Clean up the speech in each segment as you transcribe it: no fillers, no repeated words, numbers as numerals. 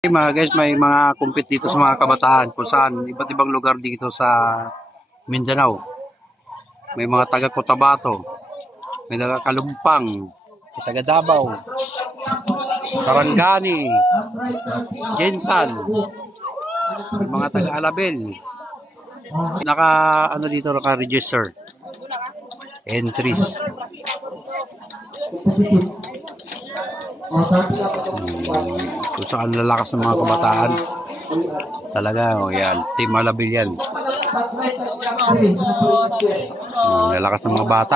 Hey mga guys, may mga compete dito sa mga kabataan kung saan iba't ibang lugar dito sa Mindanao. May mga taga Cotabato, may taga Kalumpang, may taga Davao, Sarangani, Jensan, may mga taga Alabel. Naka-register. Entries. Kung saan lalakas ng mga kabataan. Talaga, yan. Team Alabel yan. Lalakas ng mga bata.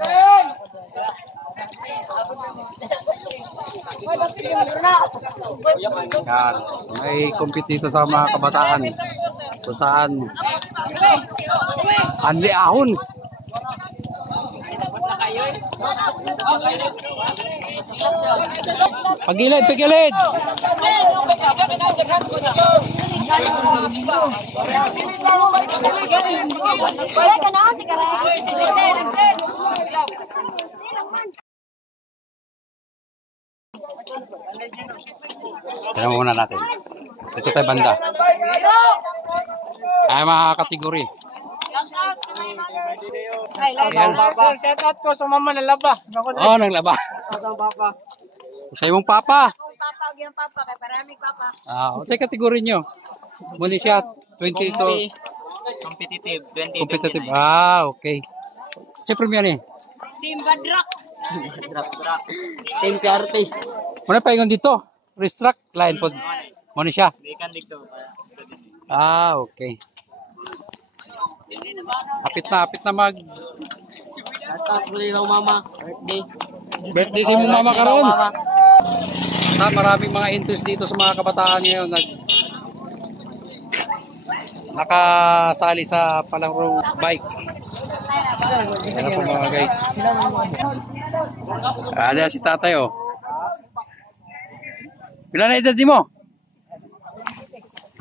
Yan. May compete dito sa mga kabataan kung saan anli ahon. Pagilid, pagilid. Tignan mo muna natin. Ito tayo banda. Ay mga kategori. Shout out po sa mama na laba. Oh, naglaba. Sa imong papa. Papa, yung papa, kay maraming papa. Sa kategori nyo. Muli siya 22. Competitive. 20. Competitive. Okay. Siyempre mo yan eh. Team Badrak. Team PRT. Muna pa yung dito. Restruct. Line po. Muna siya. Okay. Apit na mag... Shout out muli ng mama. Birthday. Birthday si mo mama karon. Maraming mga interest dito sa mga kabataan ngayon nakasali sa palaro bike. Ano po mga guys? Ada si tatay oh. Pila na edad mo?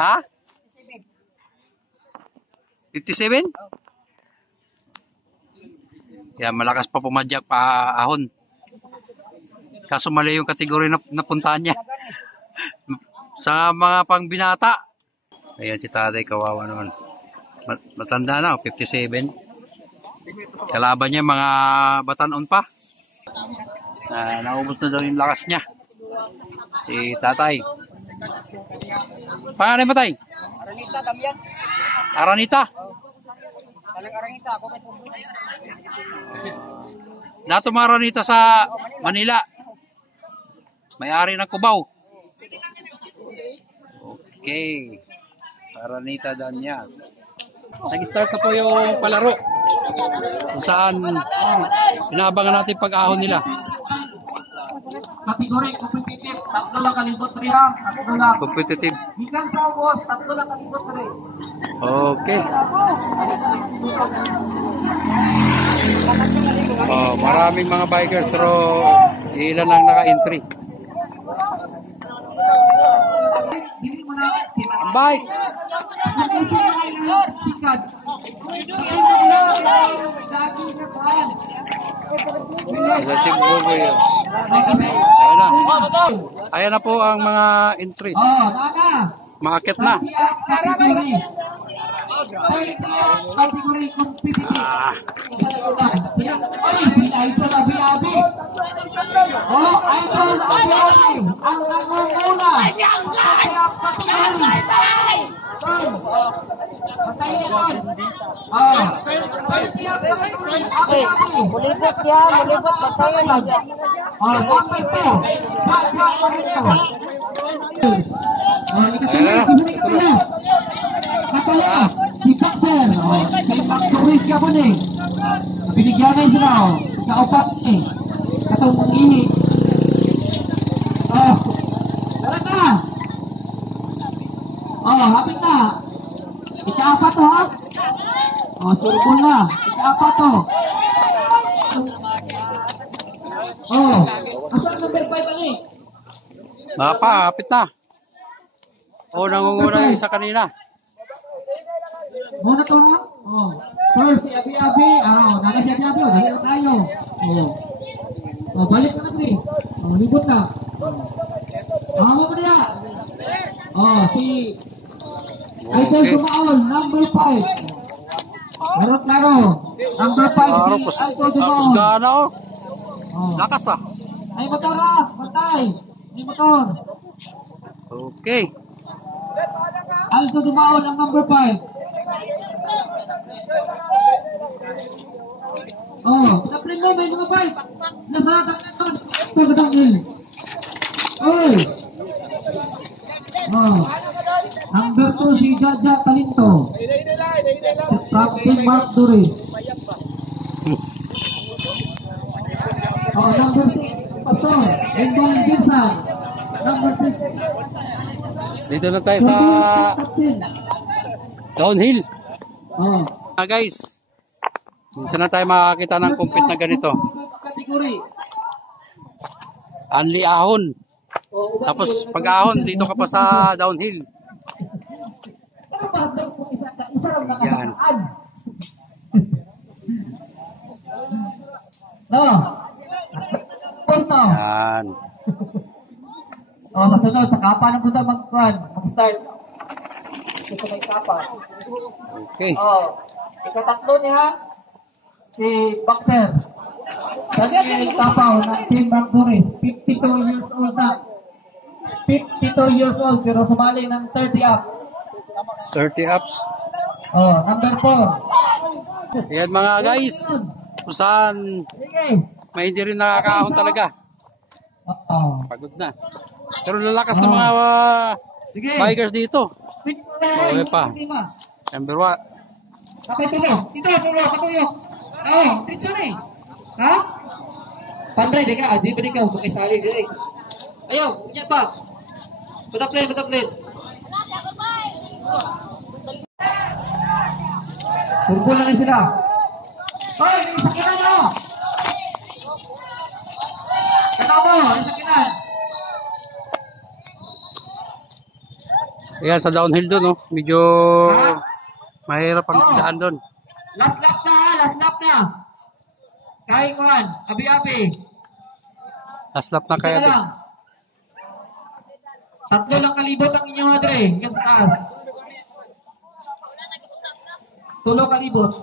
Ha? 57? Kaya malakas pa pumadyak pa ahon. Kaso mali yung kategori na napuntahan niya. Sa mga pangbinata. Ayan si tatay, kawawa naman. Matanda na, 57. Kalaban niya mga batanon pa. Naubos na daw yung lakas niya. Si tatay. Pangalan mo tay? Aranita, Damian. Aranita? Talang Aranita. Ako may Nato mga Aranita sa Manila. May-ari ng Cubao. Okay. Aranita Danya. Nag-start na po yung palaro. Kung saan inaabangan natin pag-ahon nila. Kategori competitive, tatlo lang kalibot rin ha. Tatlo lang. Competitive. Bikan sa boss, tatlo lang kalibot rin. Okay. Maraming mga bikers pero ilan lang naka-entry. Ang bike. Ayan na po ang mga entry. Maakit na. Mulipot yan, mulipot, patayin. Si Paxel, kay Paxoris ka po ni. Binigyan na sila, kaupat ni. Katong ini. Dala na. Hapit na. Ika-apat to ha. Surbol na. Ika-apat to. Asan number 5 ni? Hapit na. Nangunguna yung isa kanina. Muna to na. Oh. First, si Abi-Abi. Naka si Abi-Abi. Dali na tayo. Balik ka na, pre. Libot na. Mo niya. Si Idol Dumaon, number 5. Klaro. Number 5, Klaro, si Idol Dumaon. Pusgana, oh. Lakas, ah. Ay, motor, Patay. May motor. Okay. Aldo Dumaon ang number 5. Pinaplin mo, may mga 5. Nasatang naman. Pagkatang nil. Oy. Number 2 si Jaja Talinto. Captain Mark Duri. Number 6 Pastor Endon Ginsan. Number 6 Dito na tayo sa downhill. Guys, minsan na tayo makakita ng compete na ganito. Anli ahon. Tapos pag ahon, dito ka pa sa downhill. Yan. Yan. Sa sunod, sa kapa na punta mag-start. Dito kay kapa. Okay. Ikatatlo niya, si Boxer. Kasi yung tapaw na Team Martores, 52 years old na. 52 years old, pero sumali ng 30 up. 30 ups. Number 4. Yan mga guys. Kung saan may hindi rin nakakaahon talaga. Pagod na. Pero lalakas ng mga bikers dito. Okay pa. Number 1. Kapay tulo. Katuyo. Dito na eh. Ha? Pandray, di ka. Di ba di ka? Sukay sali. Ayaw, ingat pa. Pataplit. Turbo na rin sila. Hoy, may sakinan nyo! Katawa, may sakinan. Ayan, sa downhill doon, oh. Medyo mahirap ang daan doon. Last lap na. Kay Kuhan, Abi-Abi. Last lap na kaya din. 3 lang kalibot ang inyong adre. Hanggang sa taas. 3 kalibot.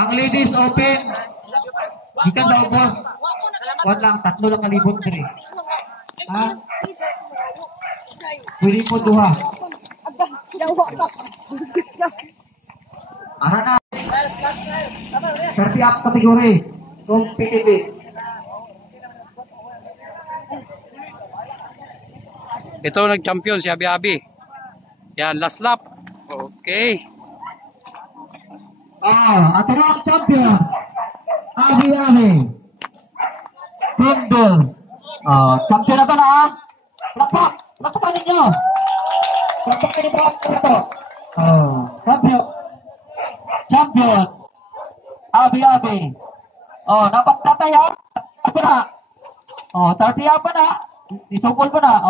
Ang ladies open. Gikan sa ubos. 1 lang, 3 lang kalibot dire. Pwede po 2. Na. 30 up kategori. Competitive. Ito nag-champion si Abi-Abi. Yan, last lap. Okay. Ato na ang champion. Abi-Abi. Pindos. Champion na to na. Lakpak ninyo. Lakpak ninyo po ito. Champion. Abi-Abi. Napagtatay ha. Apa na. 30 pa na. Isukol pa na.